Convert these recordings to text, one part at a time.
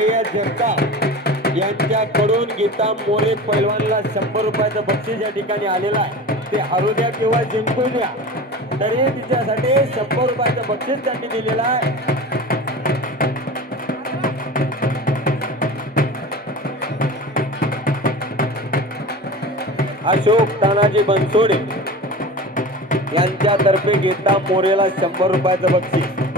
भैया जगताप यांच्याकडून गीता मोरे पैलवानला शंभर रुपयाचं बक्षीस या ठिकाणी आलेलं आहे. ते हरू द्या किंवा जिंकू द्या तरी तिच्यासाठी शंभर रुपयाचं बक्षीस त्यांनी दिलेलं आहे. अशोक तानाजी बनसोडे यांच्यातर्फे गीता मोरेला शंभर रुपयाचं बक्षीस.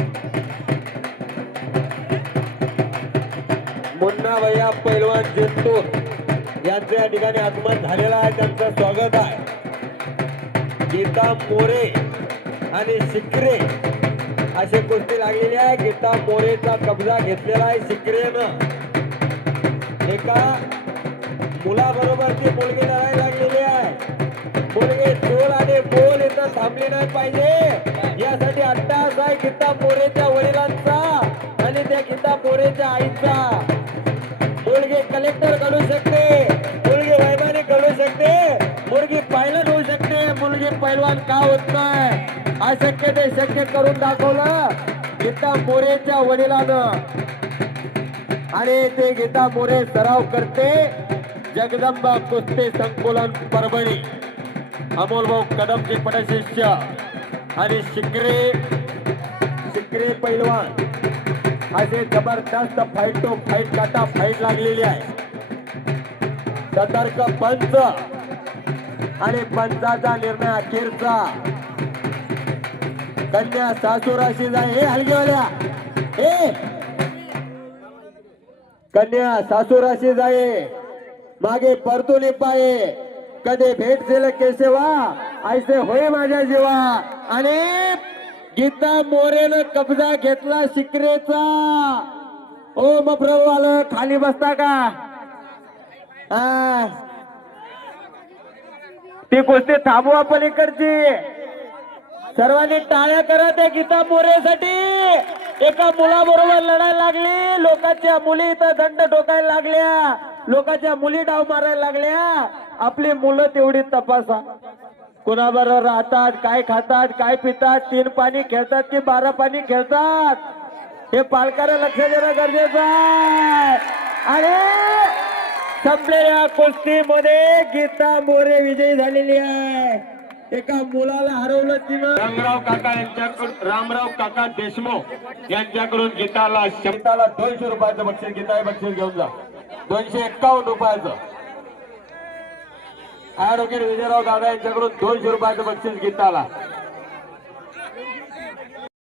मुन्ना भैया पैलवान जिंतूर यांचं या ठिकाणी आगमन झालेलं आहे. त्यांचं स्वागत आहे. गीता मोरे आणि शिकरे अशी कुस्ती लागलेली आहे. गीता मोरेचा कब्जा घेतलेला आहे शिकरेनं एका मुलाबरोबर ती मुलगी लढाई लागलेली आहे. मुलगी चोल आणि बोल इथं थांबली नाही पाहिजे. अशक्य ते शक्य करून दाखवलं गीता मोरेच्या वडिलानं. आणि ते गीता मोरे सराव करते जगदंबा कुस्ते संकुलन परभणी. अमोल भाऊ कदमचे पटशिष्य आणि शिकरे शिकरे पैलवान. असे जबरदस्त फाईट टू फाईट काटा फाईट लागलेली आहे. सतर्क पंच आणि पंचाचा निर्णय अखेरचा. कन्या सासूराशी जाय हे हलगेवाल्या. हे. कन्या सासूराशी जाये. मागे परतून पाये कधी भेट दिलं केसेवा ऐसे होय माझ्या जीवा. आणि गीता मोरेनं कब्जा घेतला शिकरेचा ओ मप्रभू आलं खाली बसता का? ती कुस्ती थांबवा पलीकडची. सर्वांनी टाळ्या करा त्या गीता मोरेसाठी. एका मुलाबरोबर लढायला लागली. लोकांच्या मुली इथं दंड ठोकायला लागल्या. लोकांच्या मुली डाव मारायला लागल्या. आपली मुलं तेवढी तपासा. कुणाबरोबर राहतात काय खातात काय पितात तीन पाणी खेळतात की बारा पाणी खेळतात? हे पालकाला लक्ष देणं गरजेचं आहे. आणि संपलेल्या कुस्तीमध्ये गीता मोरे विजयी झालेली आहे. एका मुलाला हरवलं तिनं. रामराव काका यांच्याकडून रामराव काका देशमुख यांच्याकडून गीताला शब्दाला दोनशे रुपयाचं बक्षीस गीता हे बक्षीस घेऊन जा. दोनशे एक्कावन्न रुपयाचं. ऍडव्होकेट विजयराव दादा यांच्याकडून दोनशे रुपयाचं बक्षीस गीताला.